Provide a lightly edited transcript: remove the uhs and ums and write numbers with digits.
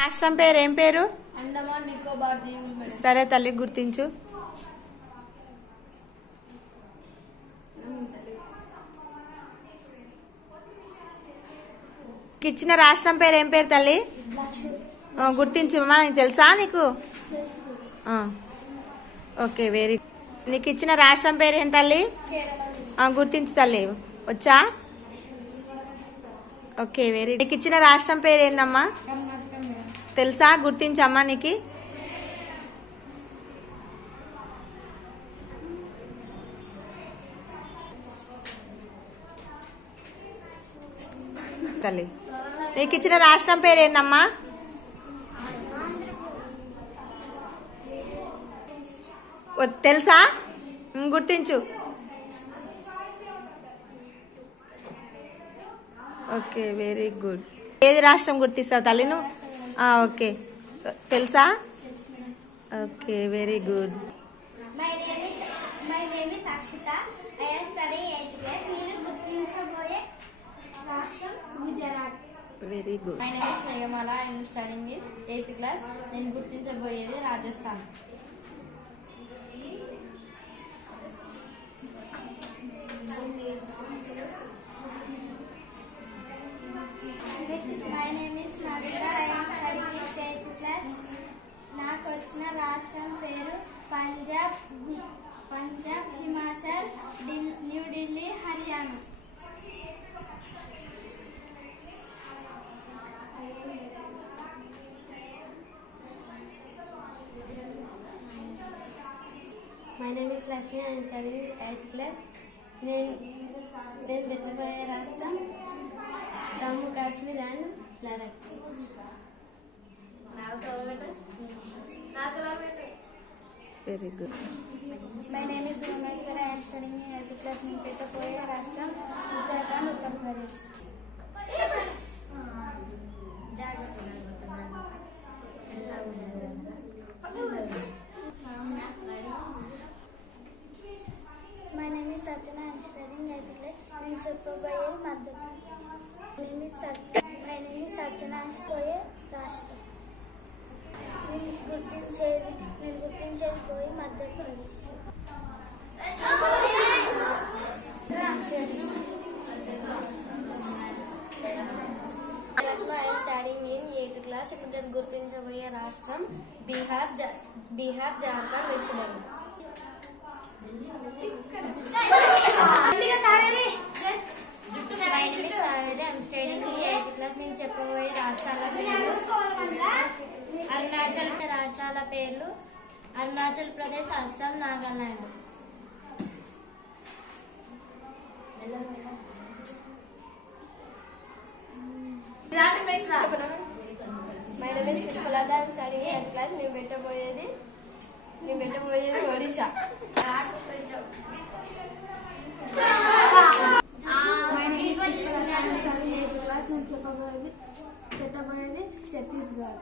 రాష్ట్రం పేరు ఏం పేరు? అండమాన్ నికోబార్ దీవులు మేడం. సరే తల్లి, గుర్తించు. ఇచ్చిన రాష్ట్రం పేరు ఏం పేరు తల్లి? గుర్తించు. నీకు తెలుసా? నీకు ఓకే, వెరీ గుడ్. నీకు ఇచ్చిన రాష్ట్రం పేరు ఏం తల్లి? గుర్తించు తల్లి. వచ్చా? Okay, very good. నీకు ఇచ్చిన రాష్ట్రం పేరు ఏందమ్మా? తెలుసా? గుర్తించమ్మా. నీకు తల్లి, నీకు ఇచ్చిన రాష్ట్రం పేరు ఏందమ్మా? తెలుసా? గుర్తించు. Okay, very good. ఏది రాష్ట్రం గుర్తిస్తావు తల్లి నువ్వు? ఓకే, తెలుసా? Okay, very good. My name is Akshita. I am studying 8th class. నేను గుర్తించబోయే రాష్ట్రం Gujarat. Very good. My name is Megamala. I am studying 8th class. నేను గుర్తించబోయేది Rajasthan. My name is Navita. I am studying 8th class. నాకు వచ్చిన రాష్ట్రం పేరు Punjab, Himachal, New Delhi, Haryana. My name is Lakshmi. I am studying 8th class. నేను పెట్టబోయే రాష్ట్రం Jammu Kashmir and Ladakh. Very good. My name is Rameshwara. I am studying 8th class. నేను పెట్టబోయే రాష్ట్రం Uttarakhand, Uttar Pradesh. My name is Sachana. I am studying 8th class. నేను చెప్పబోయేది Madhya Pradesh. My name is Sachana. I am పోయే రాష్ట్రం. నేను గుర్తించేది పోయి Madhya Pradesh. I am studying in 8th class. ఇప్పుడు నేను గుర్తించబోయే రాష్ట్రం బీహార్, జార్ఖండ్, వెస్ట్ బెంగాల్. నేను చెప్పబోయే రాష్ట్రాల పేర్లు Arunachal Pradesh, Assam, Nagaland. My name is Pushpalata. I am studying 8th class. నేను పెట్టబోయేది ఒడిశా. నేను చెప్పబోయేది ఛత్తీస్గఢ్.